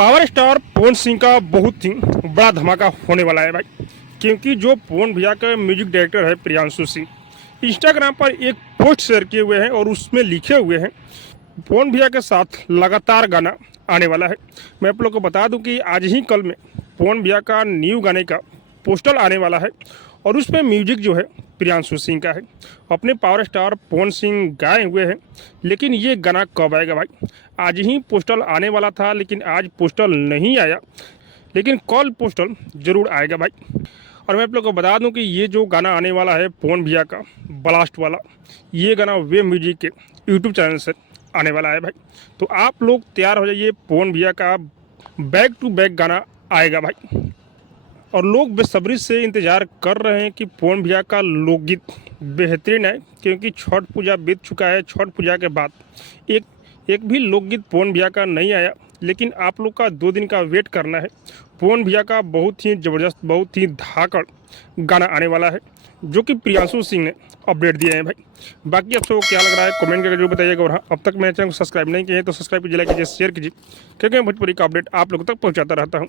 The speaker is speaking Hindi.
पावर स्टार पवन सिंह का बहुत ही बड़ा धमाका होने वाला है भाई, क्योंकि जो पवन भैया का म्यूजिक डायरेक्टर है प्रियांशु सिंह, इंस्टाग्राम पर एक पोस्ट शेयर किए हुए हैं और उसमें लिखे हुए हैं पवन भैया के साथ लगातार गाना आने वाला है। मैं आप लोग को बता दूं कि आज ही कल में पवन भैया का न्यू गाने का पोस्टर आने वाला है और उसमें म्यूजिक जो है प्रियांशु सिंह का है। अपने पावर स्टार पवन सिंह गाए हुए हैं, लेकिन ये गाना कब आएगा भाई? आज ही पोस्टर आने वाला था, लेकिन आज पोस्टर नहीं आया, लेकिन कल पोस्टर जरूर आएगा भाई। और मैं आप लोग को बता दूं कि ये जो गाना आने वाला है पवन भैया का ब्लास्ट वाला, ये गाना वे म्यूजिक के यूट्यूब चैनल से आने वाला है भाई। तो आप लोग तैयार हो जाइए, पवन भैया का बैक टू बैक गाना आएगा भाई। और लोग बेसब्री से इंतज़ार कर रहे हैं कि पवन भैया का लोकगीत बेहतरीन है, क्योंकि छठ पूजा बीत चुका है। छठ पूजा के बाद एक भी लोकगीत पवन भैया का नहीं आया, लेकिन आप लोग का 2 दिन का वेट करना है। पवन भैया का बहुत ही ज़बरदस्त, बहुत ही धाकड़ गाना आने वाला है, जो कि प्रियांशु सिंह ने अपडेट दिए हैं भाई। बाकी आप सबको क्या लग रहा है कमेंट करके जरूर बताइएगा। और हाँ, अब तक मेरे चैनल को सब्सक्राइब नहीं किए हैं तो सब्सक्राइब कीजिए, लाइक कीजिए, शेयर कीजिए, क्योंकि मैं भोजपुरी का अपडेट आप लोगों तक पहुँचाता रहता हूँ।